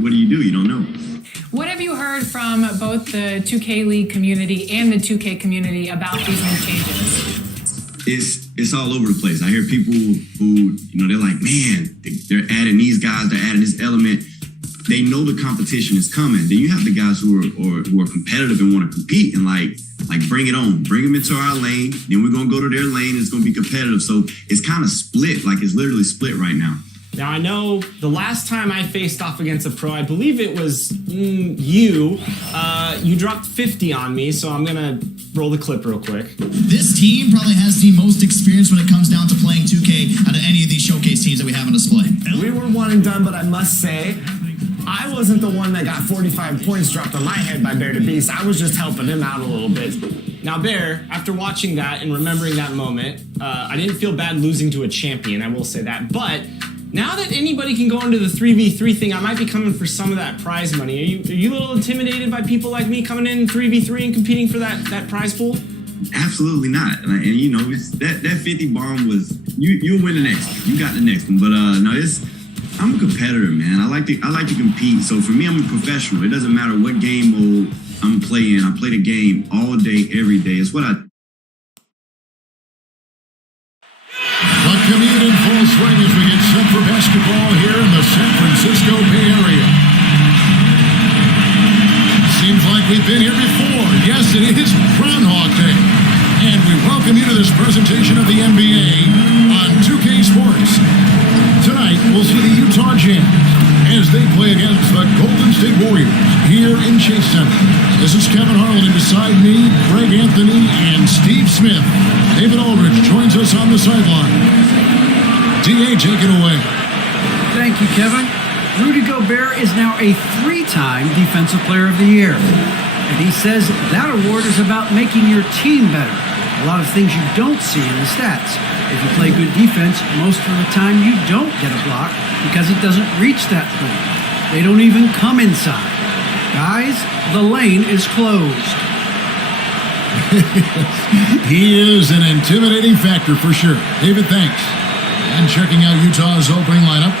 what do? You don't know. What have you heard from both the 2K League community and the 2K community about these new changes? It's all over the place. I hear people who, they're like, man, they're adding these guys, they're adding this element. They know the competition is coming. Then you have the guys who are competitive and want to compete and like bring it on, bring them into our lane. Then we're gonna go to their lane. It's gonna be competitive. So it's kind of split. Like it's literally split right now. Now, I know the last time I faced off against a pro, I believe it was you. You dropped 50 on me, so I'm going to roll the clip real quick. This team probably has the most experience when it comes down to playing 2K out of any of these showcase teams that we have on display. We were one and done, but I must say, I wasn't the one that got 45 points dropped on my head by Bear the Beast. I was just helping him out a little bit. Now, Bear, after watching that and remembering that moment, I didn't feel bad losing to a champion, I will say that, but now that anybody can go into the 3v3 thing, I might be coming for some of that prize money. Are you a little intimidated by people like me coming in 3v3 and competing for that prize pool? Absolutely not. And it's that 50 bomb was you'll win the next one. You got the next one. But no, I'm a competitor, man. I like to compete. So for me, I'm a professional. It doesn't matter what game mode I'm playing. I play the game all day, every day. It's what I. The commute in full swing as we get set for basketball here in the San Francisco Bay Area. Seems like we've been here before. Yes, it is Groundhog Day. And we welcome you to this presentation of the NBA on 2K Sports. Tonight, we'll see the Utah Jazz as they play against the Golden State Warriors here in Chase Center. This is Kevin Harlan, and beside me, Greg Anthony and Steve Smith. David Aldridge joins us on the sideline. DA, take it away. Thank you, Kevin. Rudy Gobert is now a 3-time Defensive Player of the Year. And he says that award is about making your team better. A lot of things you don't see in the stats. If you play good defense, most of the time you don't get a block because it doesn't reach that point. They don't even come inside. Guys, the lane is closed. He is an intimidating factor for sure. David, thanks. And checking out Utah's opening lineup,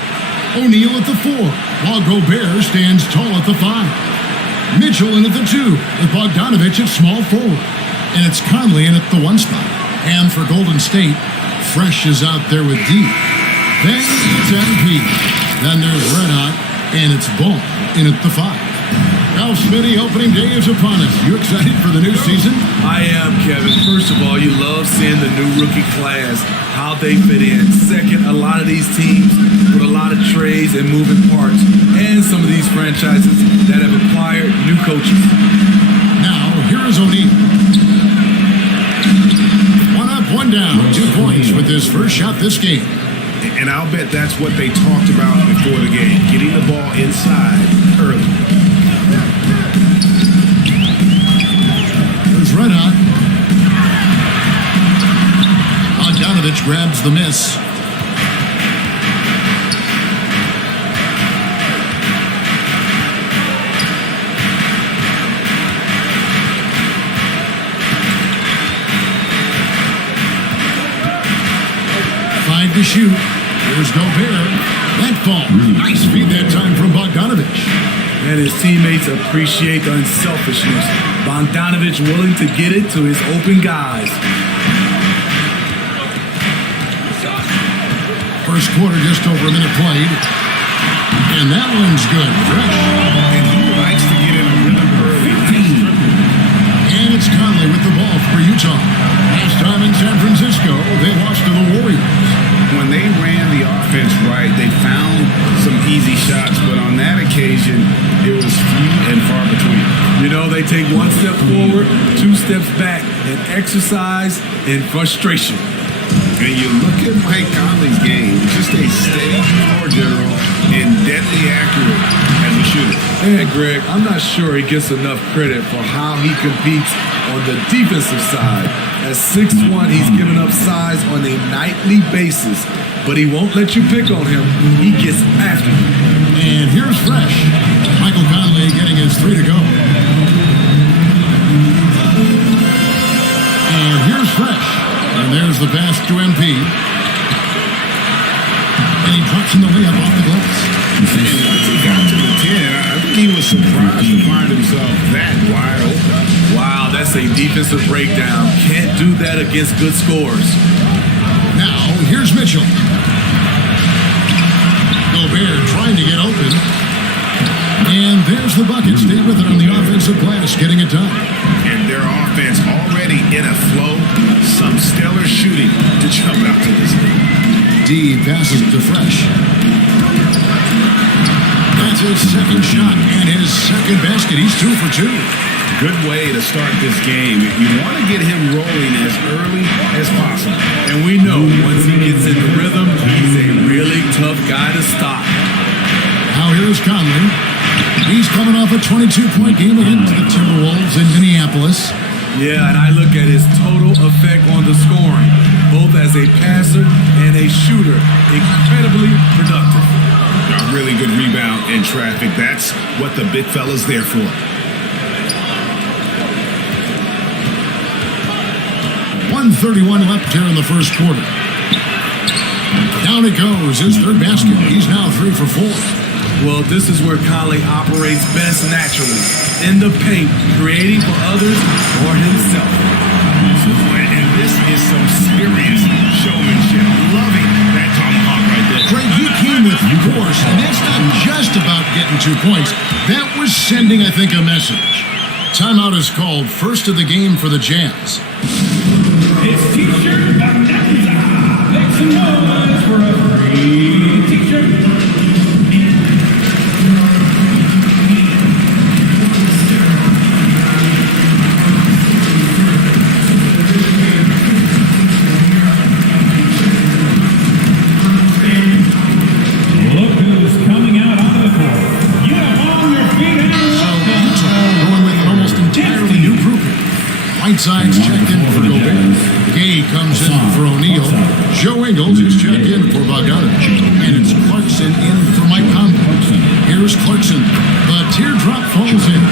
O'Neal at the 4, while Gobert stands tall at the 5. Mitchell in at the 2, with Bogdanovich at small forward. And it's Conley in at the 1 spot. And for Golden State, Fresh is out there with D. Then it's MP. Then there's Red Hot, and it's Ball in at the 5. Ralph Smitty, opening day is upon us. You excited for the new season? I am, Kevin. First of all, you love seeing the new rookie class, how they fit in. Second, a lot of these teams with a lot of trades and moving parts, and some of these franchises that have acquired new coaches. Now, here is O'Neal. 1 up, 1 down, 2 points with his first shot this game. And I'll bet that's what they talked about before the game, getting the ball inside early. There's Red Hot. Bogdanovich grabs the miss. To shoot. Here's Gobert. That ball. Nice feed that time from Bogdanovich. And his teammates appreciate the unselfishness. Bogdanovich willing to get it to his open guys. First quarter, just over a minute played. And that one's good. Fresh. And he likes to get in a rhythm early. And it's Conley with the ball for Utah. Last time in San Francisco, they lost to the Warriors. When they ran the offense right, they found some easy shots, but on that occasion, it was few and far between. They take 1 step forward, 2 steps back, and exercise in frustration. And you look at Mike Conley's game, just a steady floor general and deadly accurate as a shooter. And Greg, I'm not sure he gets enough credit for how he competes on the defensive side. At 6'1", he's giving up size on a nightly basis, but he won't let you pick on him. He gets after you. And here's Fresh. Michael Conley getting his 3 to go. And here's Fresh. And there's the pass to MP. And he drops in the layup off the glass. And once he got to the 10, I think he was surprised to find himself that wide open. Wow, that's a defensive breakdown. Can't do that against good scores. Now, here's Mitchell. Gobert trying to get open. And there's the bucket. Stay with it on the offensive glass, getting it done. And their offense already in a flow. Some stellar shooting to jump out to this league. D passes it to Fresh. That's his second shot and his second basket. He's 2 for 2. Good way to start this game. You want to get him rolling as early as possible. And we know once he gets in the rhythm, he's a really tough guy to stop. Now here's Conley. He's coming off a 22-point game against the Timberwolves in Minneapolis. Yeah, and I look at his total effect on the scoring, both as a passer and a shooter. Incredibly productive. A really good rebound in traffic. That's what the big fella's there for. .131 left here in the first quarter. Down it goes. His third basket. He's now 3 for 4. Well, this is where Conley operates best naturally. In the paint, creating for others or himself. And this is some serious showmanship. Loving that tomahawk right there. Craig, he came with force, and that's not just about getting 2 points. That was sending, I think, a message. Timeout is called. First of the game for the Jazz. It's T-shirt bonanza. Make some noise for a free T-shirt. Look who's coming out onto the court. You have on your feet and welcome. Going with an almost entirely new grouping. Whiteside's checked in for Gobert. Gay comes in for O'Neal. Joe Ingles is checked in for Bogdanovich. And it's Clarkson in for Mike Conley. Here's Clarkson. The teardrop falls in.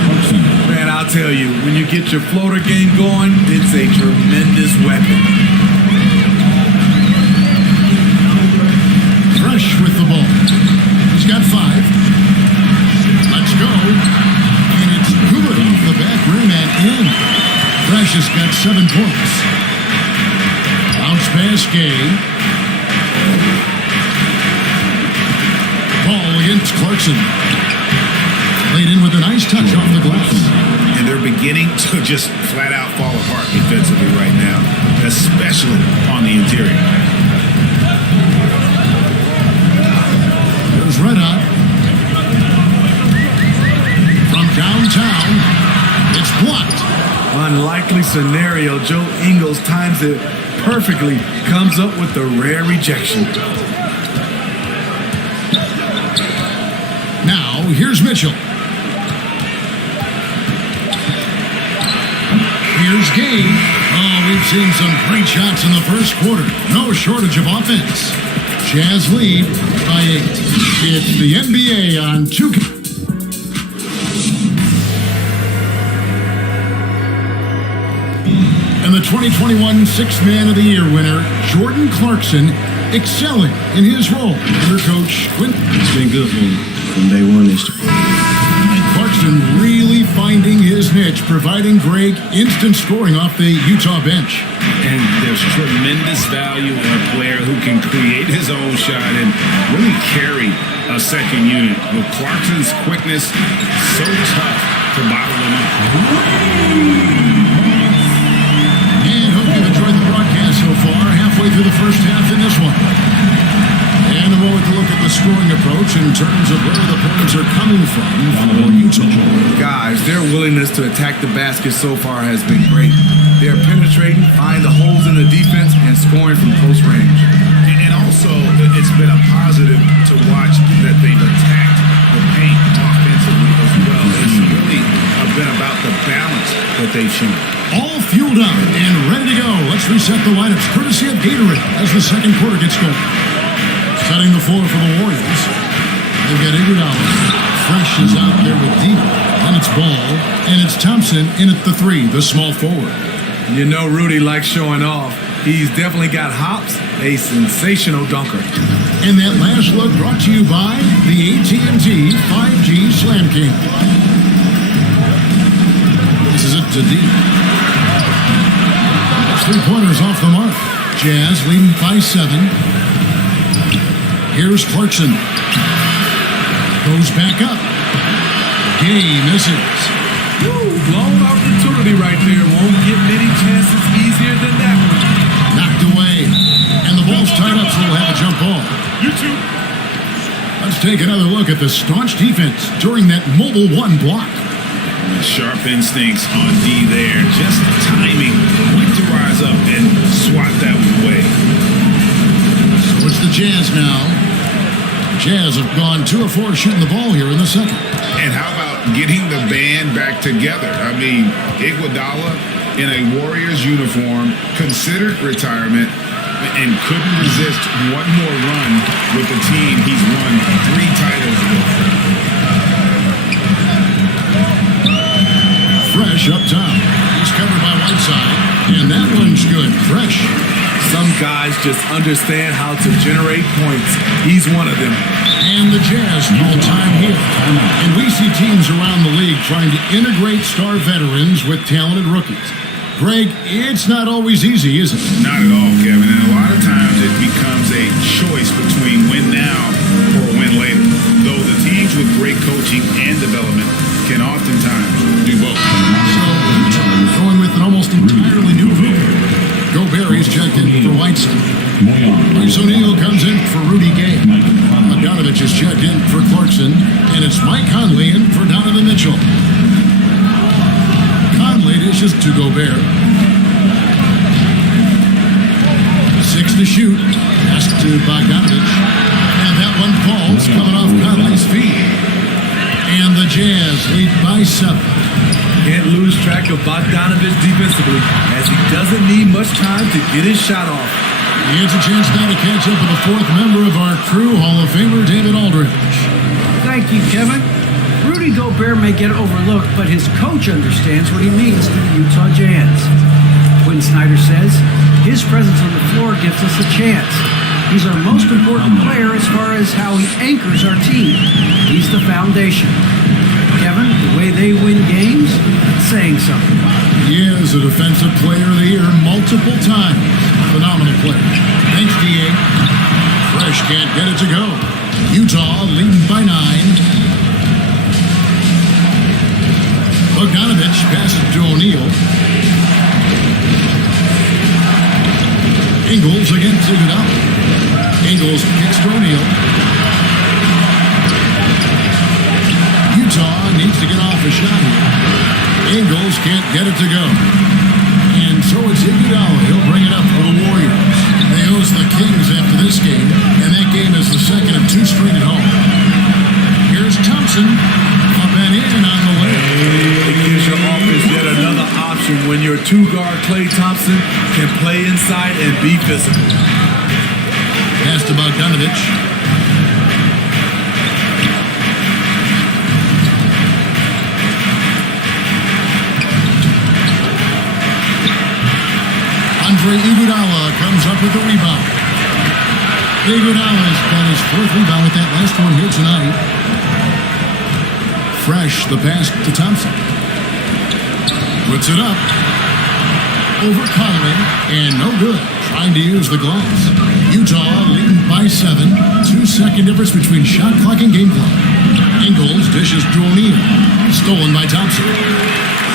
Man, I'll tell you, when you get your floater game going, it's a tremendous weapon. Fresh with the ball. He's got 5. Let's go. And it's good off the back rim and in. Fresh has got 7 points. Bounce pass, Gay. Ball against Clarkson. Laid in with a nice touch off the glass. And they're beginning to just flat out fall apart defensively right now, especially on the interior. There's Red Hot. From downtown, it's blocked. Unlikely scenario. Joe Ingles times it perfectly. Comes up with the rare rejection. Now, here's Mitchell. Here's Gay. Oh, we've seen some great shots in the first quarter. No shortage of offense. Jazz lead by 8. It's the NBA on 2K. And the 2021 Sixth Man of the Year winner, Jordan Clarkson, excelling in his role under Coach Quinn. It's been good for me from day one. And Clarkson really finding his niche, providing Greg instant scoring off the Utah bench. And there's tremendous value in a player who can create his own shot and really carry a second unit. With Clarkson's quickness, so tough to bottle him up. And hope you've enjoyed the broadcast so far. Halfway through the first half in this one. And a moment to look at the scoring approach in terms of where the points are coming from for Utah. Guys, their willingness to attack the basket so far has been great. They're penetrating, finding the holes in the defense, and scoring from close range. And also, it's been a positive to watch that they've attacked the paint offensively as well. It's really been about the balance that they've shown. All fueled up and ready to go. Let's reset the lineups courtesy of Gatorade as the second quarter gets going. Setting the floor for the Warriors. They've got Iguodala. Fresh is out there with D. Then it's Ball. And it's Thompson in at the 3, the small forward. You know Rudy likes showing off. He's definitely got hops, a sensational dunker. And that last look brought to you by the AT&T 5G Slam King. This is it to deep. 3-pointers off the mark. Jazz leading by 7. Here's Clarkson. Goes back up. Gay misses. Woo, blown opportunity right there. Won't get many chances easier than that one. Knocked away. And the ball's tied up, so we'll have a jump ball. Let's take another look at the staunch defense during that mobile 1 block. Sharp instincts on D there. Just timing when to rise up and swat that one away. So it's the Jazz now. Jazz have gone 2 of 4 shooting the ball here in the second. And how about getting the band back together? I mean, Iguodala in a Warriors uniform, considered retirement, and couldn't resist one more run with the team he's won 3 titles with. Fresh up top. He's covered by Whiteside. And that one's good. Fresh. Some guys just understand how to generate points. He's one of them. And the Jazz call time here. And we see teams around the league trying to integrate star veterans with talented rookies. Greg, it's not always easy, is it? Not at all, Kevin. And a lot of times it becomes a choice between win now or win later. Though the teams with great coaching and development can oftentimes do both. So, going with an almost entirely new group. Gobert is checked in for Whiteside. Royce O'Neal comes in for Rudy Gay. Bogdanovich is checked in for Clarkson. And it's Mike Conley in for Donovan Mitchell. Conley dishes to Gobert. 6 to shoot. Pass to Bogdanovich. And that one falls, coming off Conley's feet. And the Jazz lead by 7. Can't lose track of Bogdanovich defensively, as he doesn't need much time to get his shot off. He gets a chance now to catch up with the 4th member of our crew, Hall of Famer David Aldridge. Thank you, Kevin. Rudy Gobert may get overlooked, but his coach understands what he means to the Utah Jazz. Quinn Snyder says, his presence on the floor gives us a chance. He's our most important player as far as how he anchors our team. He's the foundation. Kevin, the way they win games, it's saying something. He is a Defensive Player of the Year multiple times. Phenomenal player. Thanks, D.A. Fresh can't get it to go. Utah leading by 9. Bogdanovich passes to O'Neal. Ingles against Iguodala. Ingles kicks to O'Neal. Utah needs to get off a shot here. Ingles can't get it to go. And so it's Iguodala. He'll bring it up for the Warriors. They host the Kings after this game, and that game is the second of 2 straight at home. Here's Thompson. Up and in on the way. It gives your offense yet another option when your 2-guard Klay Thompson can play inside and be physical. Pass to Bogdanovich. Andre Iguodala comes up with the rebound. Iguodala's got his 4th rebound with that last one here tonight. Fresh, the pass to Thompson. Puts it up. Over Conley, and no good. Trying to use the glass. Utah leading by 7. 2-second difference between shot clock and game clock. Ingles dishes to O'Neal. Stolen by Thompson.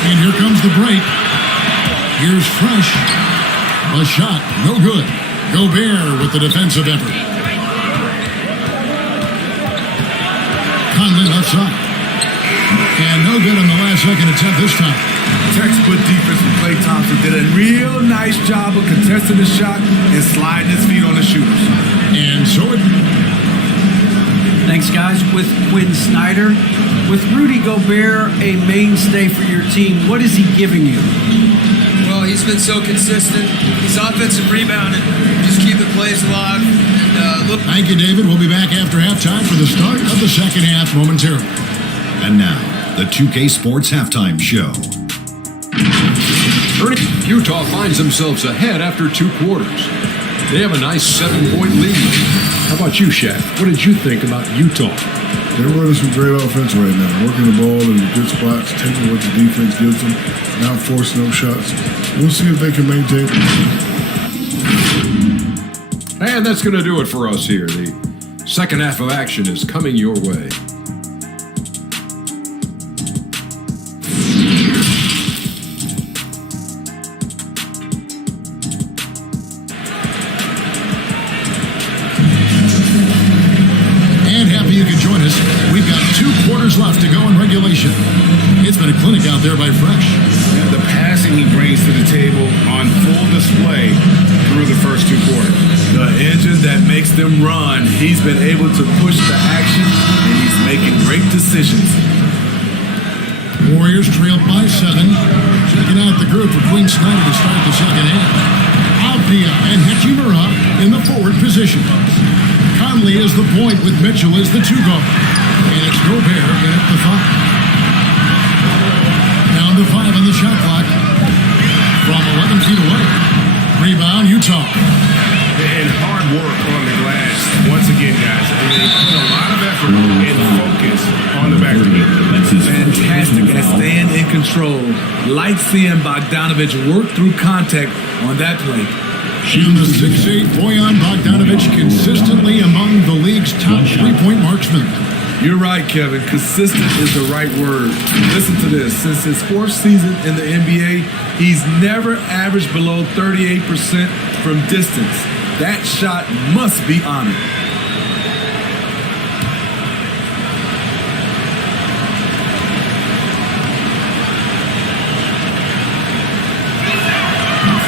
And here comes the break. Here's Fresh. A shot, no good. Gobert with the defensive effort. Conley left side. And no good on the last second attempt this time. Textbook defense from Klay Thompson did a real nice job of contesting the shot and sliding his feet on the shooters. And so it... Thanks, guys. With Quinn Snyder, with Rudy Gobert a mainstay for your team, what is he giving you? Well, he's been so consistent. He's offensive rebounding. Just keep the plays alive. And look. Thank you, David. We'll be back after halftime for the start of the second half momentarily. And now, the 2K Sports Halftime Show. Rudy Utah finds themselves ahead after 2 quarters. They have a nice 7-point lead. How about you, Shaq? What did you think about Utah? They're running some great offense right now, working the ball in good spots, taking what the defense gives them, not forcing those shots. We'll see if they can maintain. And that's going to do it for us here. The second half of action is coming your way. You can join us. We've got 2 quarters left to go in regulation. It's been a clinic out there by Fresh. And the passing he brings to the table on full display through the first 2 quarters. The engine that makes them run. He's been able to push the action, and he's making great decisions. Warriors trailed by 7. Checking out the group for Quinn Snyder to start the second half. Alpia and Hachimura in the forward position. Conley is the point with Mitchell as the 2-guard. And it's Gobert in at the 5. Down to 5 on the shot clock. From 11 feet away. Rebound, Utah. And hard work on the glass. Once again, guys, they put a lot of effort and focus on the back end. Fantastic at staying in control. Like seeing Bogdanovich work through contact on that play. Shooting the 6'8", Bojan Bogdanovich consistently among the league's top 3-point marksmen. You're right, Kevin. Consistent is the right word. Listen to this. Since his 4th season in the NBA, he's never averaged below 38% from distance. That shot must be honored.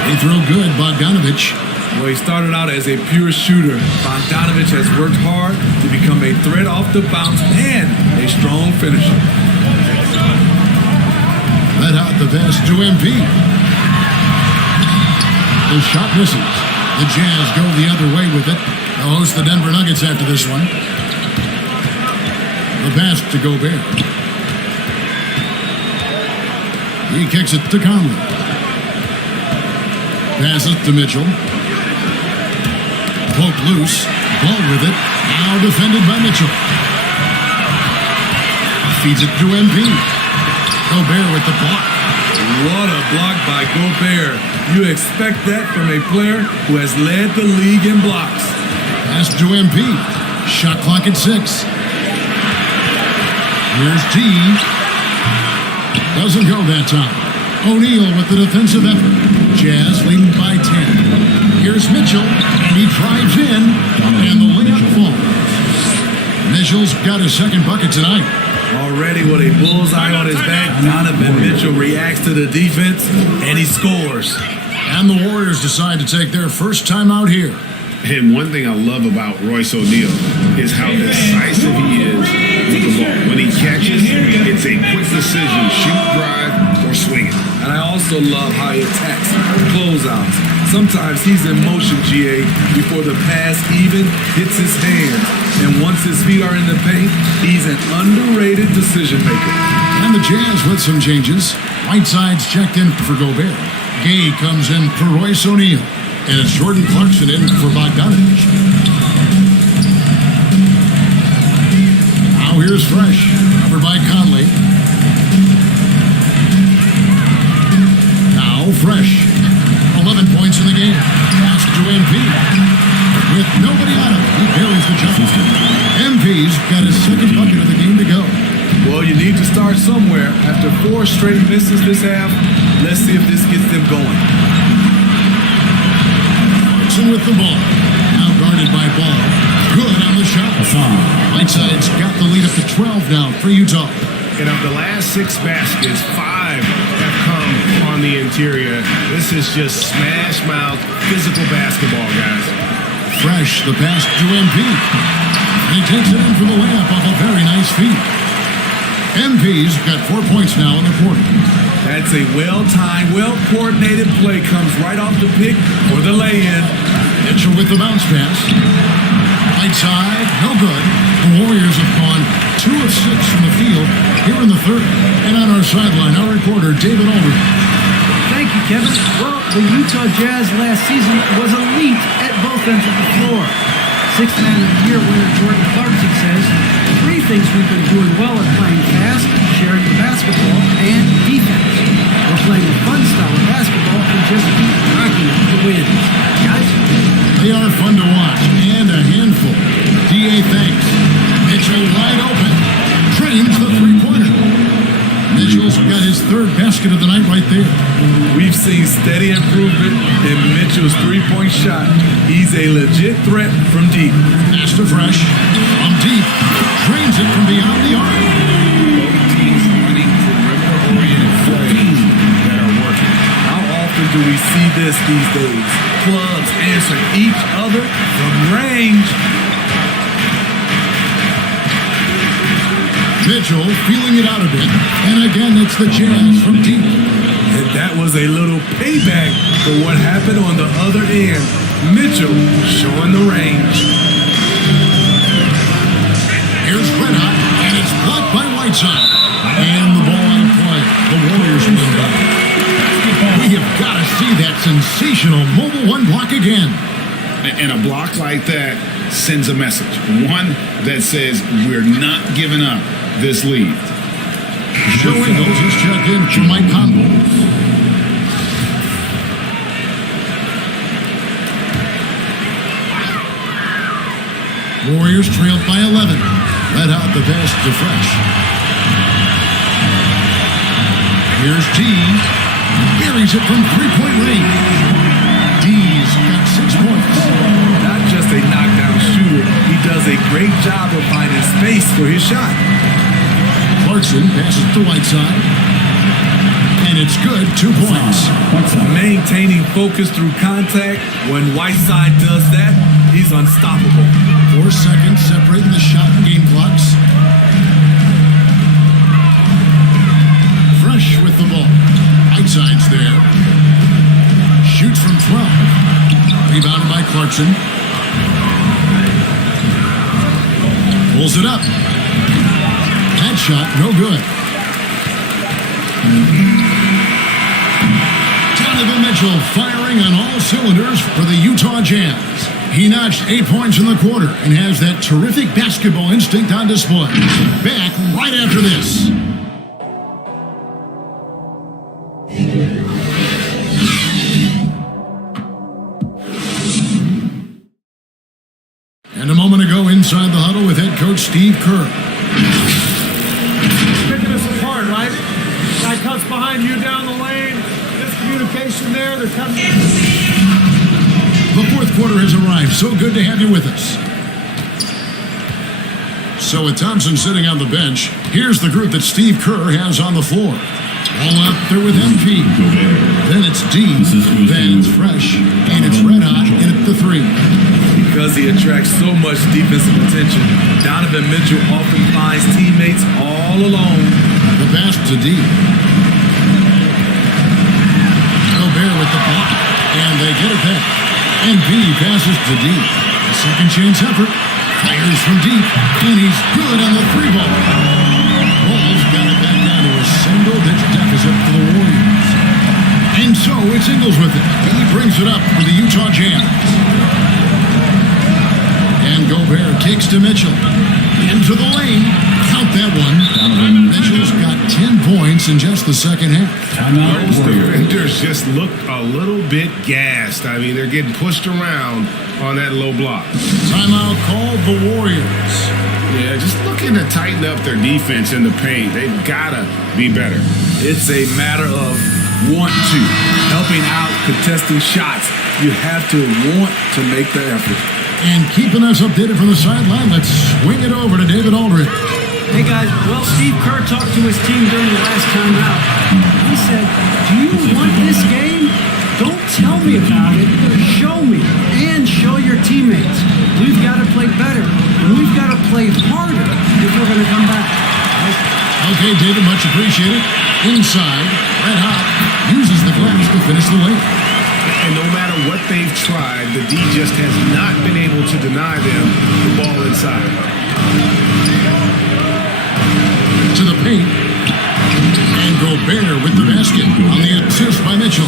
They throw good, Bogdanovich. Well, he started out as a pure shooter. Bogdanovich has worked hard to become a threat off the bounce and a strong finisher. Let out the pass to MP. The shot misses. The Jazz go the other way with it. They'll host the Denver Nuggets after this one. The pass to Gobert. He kicks it to Conley. Passes to Mitchell. Poked loose. Ball with it. Now defended by Mitchell. Feeds it to MP. Gobert with the block. What a block by Gobert. You expect that from a player who has led the league in blocks. Pass to MP. Shot clock at 6. Here's T. Doesn't go that time. O'Neal with the defensive effort. Jazz leading by 10. Here's Mitchell, and he drives in, and the layup falls. Mitchell's got his second bucket tonight. Already with a bullseye on his back, Donovan Mitchell reacts to the defense, and he scores. And the Warriors decide to take their first time out here. And one thing I love about Royce O'Neal is how decisive he is with the ball. When he catches, it's a quick decision, shoot, drive, or swing it. And I also love how he attacks closeouts. Sometimes he's in motion, GA, before the pass even hits his hands. And once his feet are in the paint, he's an underrated decision maker. And the Jazz with some changes. Whiteside's checked in for Gobert. Gay comes in for Royce O'Neal. And it's Jordan Clarkson in for Bogdanovich. Now here's Fresh, covered by Conley. Now Fresh, 11 points in the game. Pass to MP. With nobody on him, he buries the jump. MP's got his second bucket of the game to go. Well, you need to start somewhere. After 4 straight misses this half, let's see if this gets them going. With the ball. Now guarded by Ball. Good on the shot. Whiteside's got the lead up to 12 now for Utah. And of the last 6 baskets, 5 have come on the interior. This is just smash mouth physical basketball, guys. Fresh, the pass to MP. He takes it in for the layup off a very nice feed. MP's got 4 points now in the quarter. That's a well-timed, well-coordinated play. Comes right off the pick or the lay-in. Mitchell with the bounce pass. Whiteside, no good. The Warriors have gone 2 of 6 from the field here in the third. And on our sideline, our reporter, David Aldridge. Thank you, Kevin. Well, the Utah Jazz last season was elite at both ends of the floor. Sixth Man of the Year winner Jordan Clarkson says, 3 things we've been doing well at playing fast, sharing the basketball, and defense. We're playing a fun style of basketball and just keep racking up the wins. Guys? They are fun to watch and a handful. D.A. thanks. Mitchell wide open. Drains the three-pointer. Mitchell's got his 3rd basket of the night right there. We've seen steady improvement in Mitchell's three-point shot. He's a legit threat from deep. Pass to Fresh. From deep. Drains it from beyond the arc. Both teams running perimeter-oriented plays that are working. How often do we see this these days? Clubs answer each other from range. Mitchell feeling it out a bit. And again, it's the Jazz from deep. And that was a little payback for what happened on the other end. Mitchell showing the range. Here's Red Hot, and it's blocked by Whiteside. And the ball out of play. The Warriors win back. We have got to see that sensational mobile 1 block again. And a block like that sends a message. One that says we're not giving up this lead. Joe Ingles has checked in for Mike Conley. Warriors trailed by 11. Let out the pass to Fresh. Here's T. Buries it from 3-point range. D's got 6 points. Not just a knockdown shooter, he does a great job of finding space for his shot. Clarkson passes to Whiteside. And it's good, 2 points. Maintaining focus through contact. When Whiteside does that, he's unstoppable. 4 seconds separating the shot and game clocks. Fresh with the ball. Whiteside's there. Shoots from 12. Rebounded by Clarkson. Pulls it up. That shot, no good. Donovan Mitchell firing on all cylinders for the Utah Jazz. He notched 8 points in the quarter and has that terrific basketball instinct on display. Back right after this. And a moment ago, inside the huddle with head coach Steve Kerr. Picking us apart, right? Guy cuts behind you down the lane. Miscommunication there. They're coming. The 4th quarter has arrived. So good to have you with us. So with Thompson sitting on the bench, here's the group that Steve Kerr has on the floor. All out there with MP. Then it's D. Then it's Fresh. And it's Red Hot in at the 3. Because he attracts so much defensive attention, Donovan Mitchell often finds teammates all alone. The pass to D. Gobert with the block. And they get it back. And B passes to D. A second chance effort. Fires from deep. And he's good on the 3-ball. Ball's got it back down to a single-digit deficit for the Warriors. And so it's Ingles with it. He brings it up for the Utah Jazz. And Gobert kicks to Mitchell. Into the lane. Count that one. Mitchell's got 10 points in just the second half. Those defenders just look a little bit gassed. I mean, they're getting pushed around on that low block. Timeout called the Warriors. Yeah, just looking to tighten up their defense in the paint. They've got to be better. It's a matter of want to. Helping out, contesting shots. You have to want to make the effort. And keeping us updated from the sideline, let's swing it over to David Aldridge. Hey guys, well, Steve Kerr talked to his team during the last time out. He said, do you want this game? Don't tell me about it. Show me and show your teammates. We've got to play better and we've got to play harder if we're going to come back. Okay, David, much appreciated. Inside, Red Hot uses the glass to finish the lane. And no matter what they've tried, the D just has not been able to deny them the ball inside. To the paint. And Gobert with the basket on the assist by Mitchell.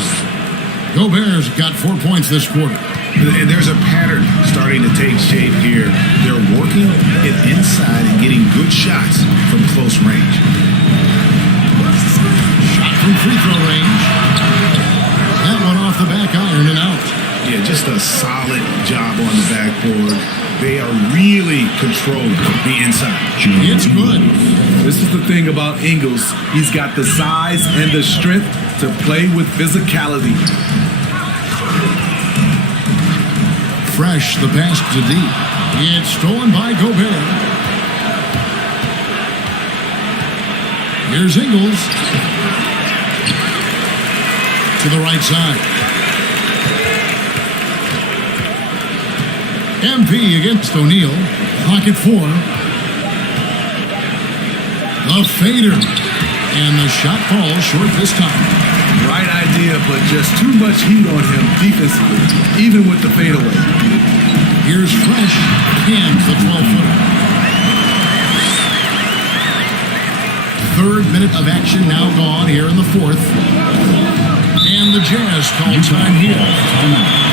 Gobert's got 4 points this quarter. And there's a pattern starting to take shape here. They're working it inside and getting good shots from close range. Shot from free throw range. That one off the back iron and out. Yeah, just a solid job on the backboard. They are really controlling the inside. It's good. This is the thing about Ingles. He's got the size and the strength to play with physicality. Fresh, the pass to D. It's stolen by Gobert. Here's Ingles. To the right side. MP against O'Neal. Pocket 4. The fader. And the shot falls short this time. Right idea, but just too much heat on him defensively, even with the fadeaway. Here's Fresh. And the 12-footer. Third minute of action now gone here in the fourth. And the Jazz call time here. Timeout.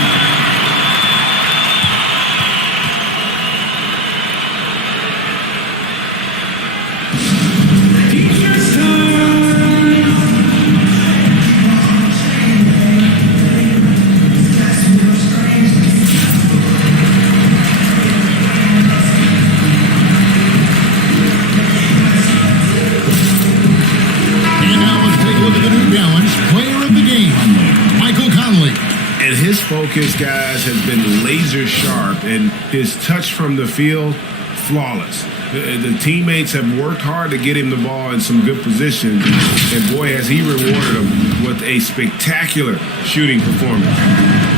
His focus, guys, has been laser sharp, and his touch from the field, flawless. The teammates have worked hard to get him the ball in some good positions, and boy, has he rewarded them with a spectacular shooting performance.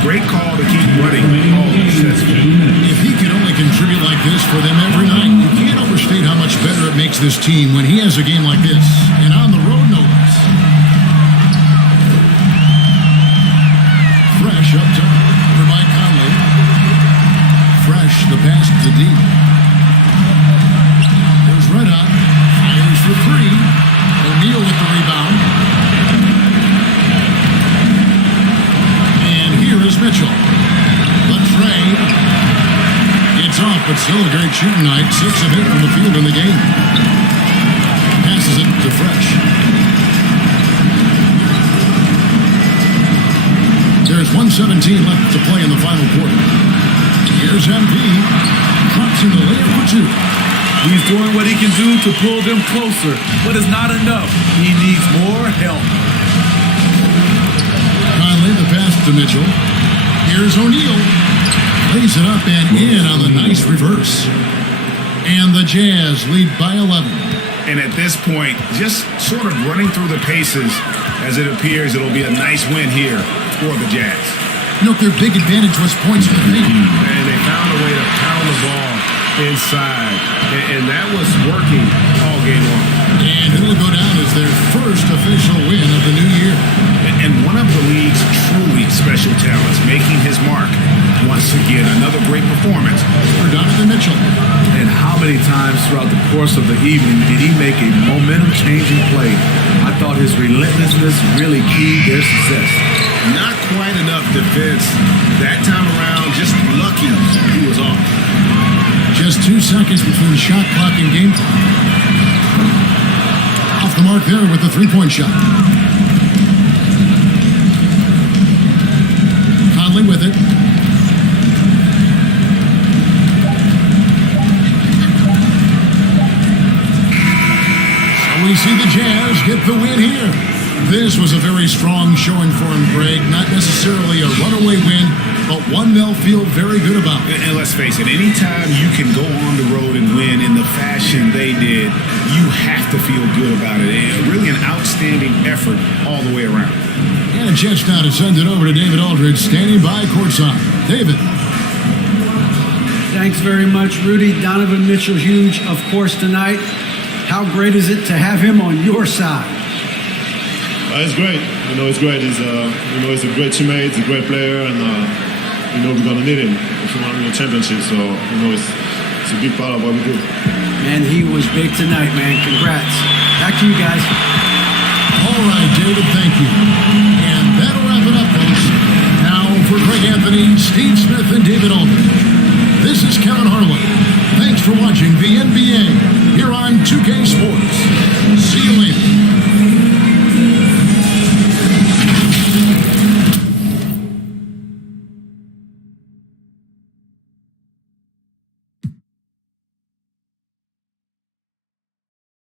Great call to keep running all the sets. If he could only contribute like this for them every night, you can't overstate how much better it makes this team when he has a game like this, and on the road, no less. Fresh up top for Mike Conley. Fresh, the pass to D. There's Redhawk. Fires for three. O'Neal with the rebound. And here is Mitchell. The trade. It's off, but still a great shooting night. 6 of 8 from the field in the game. Passes it to Fresh. There's 1:17 left to play in the final quarter. Here's MP. Drops in the layup for 2. He's doing what he can do to pull them closer, but it's not enough. He needs more help. Conley, the pass to Mitchell. Here's O'Neal. Lays it up and in on the nice reverse. And the Jazz lead by 11. And at this point, just sort of running through the paces, as it appears it'll be a nice win here for the Jazz. You know, their big advantage was points in the paint. And they found a way to pound the ball inside. And that was working all game long. And it will go down as their first official win of the new year. And one of the league's truly special talents making his mark once again. Another great performance for Donovan Mitchell. And how many times throughout the course of the evening did he make a momentum-changing play? I thought his relentlessness really keyed their success. Not quite enough defense that time around. Just lucky he was off. Just 2 seconds between shot clock and game time. Off the mark there with the three-point shot. Conley with it. So we see the Jazz get the win here. This was a very strong showing for him, Greg. Not necessarily a runaway win, but one they'll feel very good about. And let's face it, anytime you can go on the road and win in the fashion they did, you have to feel good about it. And really an outstanding effort all the way around. And a chance now to send it over to David Aldridge, standing by courtside. David. Thanks very much, Rudy. Donovan Mitchell, huge, of course, tonight. How great is it to have him on your side? It's great. It's great. He's he's a great teammate, he's a great player, and we're gonna need him if we want to win a championship. So it's a big part of what we do. And he was big tonight, man. Congrats. Back to you guys. All right, David, thank you. And that'll wrap it up, folks. Now, for Greg Anthony, Steve Smith, and David Aldridge, this is Kevin Harlan. Thanks for watching the NBA here on 2K Sports.